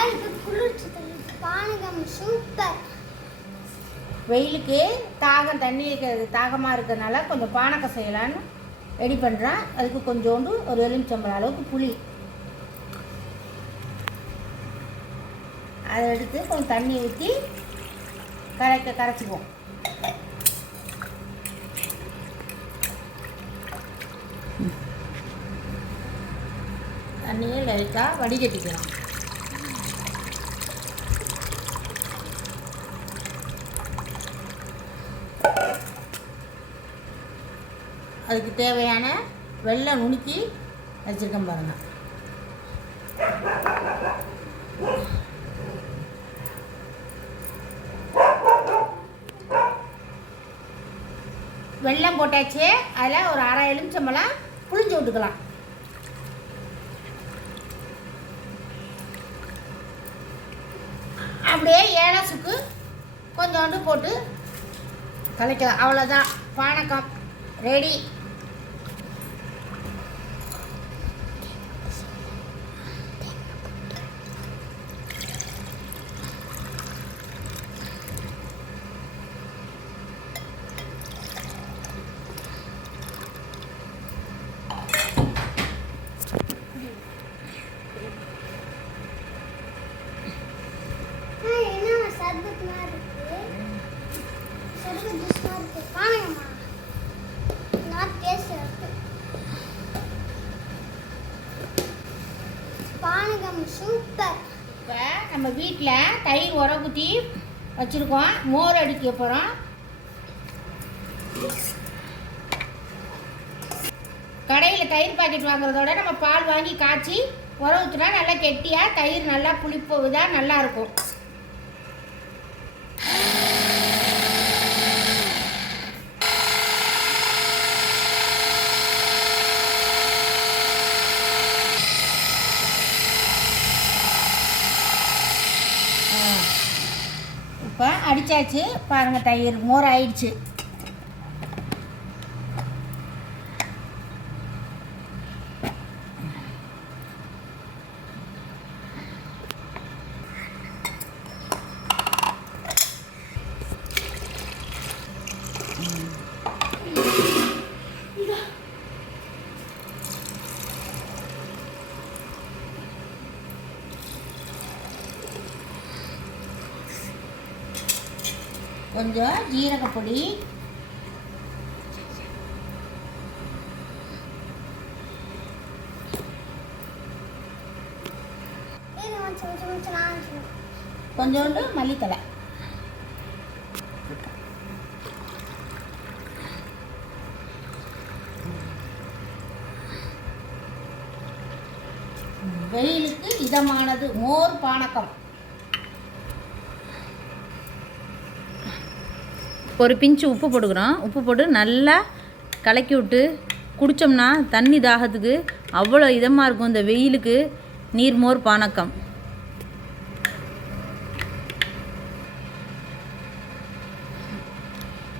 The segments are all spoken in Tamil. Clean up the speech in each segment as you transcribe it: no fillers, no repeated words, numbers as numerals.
வாயிலுக்கு குளிர்ச்சி தருது. பானகம் சூப்பர். வெயிலுக்கு தண்ணி தாகமாக இருக்கிறதுனால கொஞ்சம் பானகம் செய்யலான்னு ரெடி பண்ணுறேன். அதுக்கு கொஞ்சோண்டு ஒரு எலுமிச்சம்பழம் அளவுக்கு புளி அதை எடுத்து கொஞ்சம் தண்ணி ஊற்றி கரைச்சிக்குவோம். தண்ணியை லைட்டாக வடிகட்டிக்கலாம். அதுக்கு தேவையான வெல்லம் நுணுக்கி வச்சுருக்கேன் பாருங்கள். வெல்லம் போட்டாச்சு. அதில் ஒரு அரை எலுமிச்சம்பழம் புளிஞ்சு விட்டுக்கலாம். அப்படியே ஏலக்காய் சுக்கு கொஞ்சோண்டு போட்டு கலக்கலாம். அவ்வளோதான், பானகம் ரெடி. சூப்பர். இப்போ நம்ம வீட்டில் தயிர் உர குத்தி வச்சுருக்கோம். மோர் அடிக்க போகிறோம். கடையில் தயிர் பாக்கெட் வாங்குறதோட நம்ம பால் வாங்கி காய்ச்சி உர ஊற்றினா நல்லா கெட்டியாக தயிர் நல்லா புளிப்பு இதாக நல்லாயிருக்கும். இப்போ அடித்தாச்சு பாருங்கள், தயிர் மோர் ஆயிடுச்சு. கொஞ்சம் ஜீரகப்பொடி, கொஞ்சோண்டு மல்லித்தலை, வெயிலுக்கு இதமானது மோர் பானகம். ஒரு பிஞ்சு உப்பு போட்டுக்கிறோம். உப்பு போட்டு நல்லா கலக்கி விட்டு குடித்தோம்னா தண்ணி தாகத்துக்கு அவ்வளோ இதமாக இருக்கும். இந்த வெயிலுக்கு நீர்மோர் பானகம்.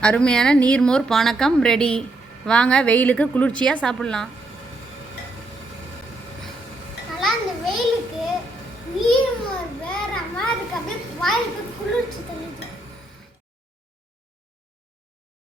அருமையான நீர்மோர் பானகம் ரெடி. வாங்க, வெயிலுக்கு குளிர்ச்சியாக சாப்பிட்லாம். வெயிலுக்கு நீர்மோர் வேற மாதிரி அப்படியே வாயிலுக்கு குளிர்